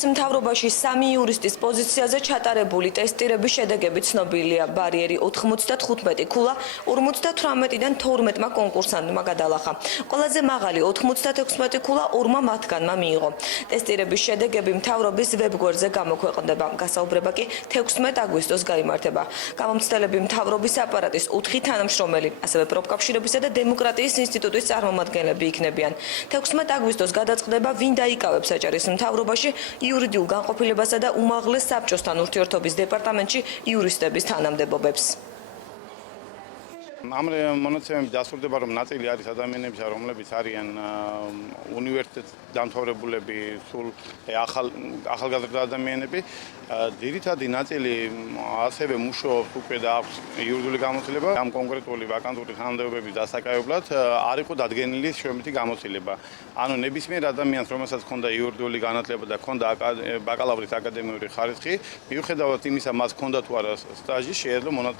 საჭარის მთავრობაში 3 იურისტის პოზიციაზე ჩატარებული ტესტირების შედეგები ცნობილია. ბარიერი 95 ქულა 58-დან 12-მა კონკურსანტმა გადალახა. ყველაზე მაღალი 96 ქულა 2-მა მათგანმა მიიღო. ტესტირების შედეგები მთავრობის ვებგვერდზე გამოქვეყნდება. გასაუბრება კი 16 აგვისტოს გაიმართება. გამომცდელები მთავრობის აპარატის 4 თანამშრომელი, ასევე პროფკავშირებისა და დემოკრატიის ინსტიტუტის წარმომადგენლები იქნებიან. 16 აგვისტოს გადაწყდება ვინ დაიკავებს საჭარის მთავრობაში იურიდიულ განყოფილებასა და უმაღლეს საბჭოსთან ურთიერთობის დეპარტამენტში იურისტების თანამდებობებს. ამ მონაცემებით დასურდება, რომ ნაწილი არის ადამიანებისა, რომლებიც არიან უნივერსიტეტის დამთავრებულები, სულ ახალგაზრდა ადამიანები. ძირითადი ნაწილი ასევე მუშაობს უკვე და აქვს იურიდიული გამოცდილება. ამ კონკრეტული ვაკანტური თანამდებობების დასაკავებლად არ იყო დადგენილი შემდეგი გამოცდილება. ანუ ნებისმიერ ადამიანს, რომელსაც ჰქონდა იურიდიული განათლება და ჰქონდა ბაკალავრის აკადემიური ხარისხი, მიუხედავად იმისა, მას ჰქონდა თუ არა სტაჟი, შეიძლება მონაწილეობა